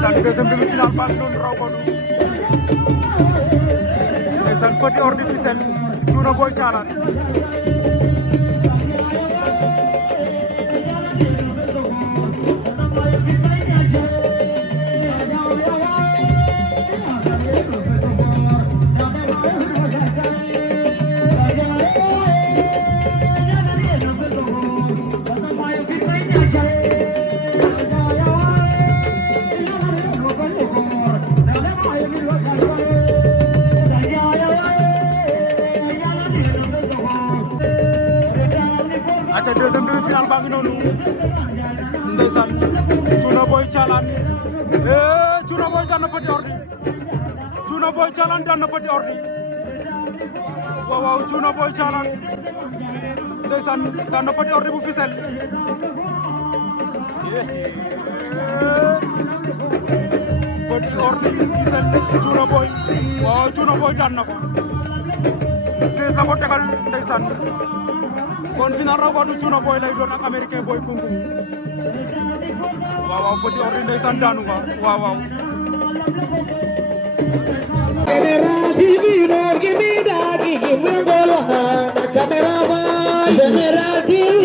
San deuxième demi-finale baa ngi noonu raw gadu ndeysaan Petit Ordi Fissel Cuuna Boy Thialane aca deuxième demi-finale baa ngi noonu ndeysaan Cuuna Boy Thialane Cuuna Boy daan na Petit Ordi Cuuna Boy Thialane daan na Petit Ordi waaw waaw Cuuna Boy Thialane ndeysaan daan na Petit Ordi bu Fissel Petit Ordi Fissel Cuuna Boy waaw Cuuna Boy daan na ko 16 la ko tegal ndeysaan kon final raw gadu Cuuna Boy lay doon ak américain Boy Kungkung waaw waaw Petit Ordi ndeysaan daanu nga waaw waaw General TV no give me that give me go General TV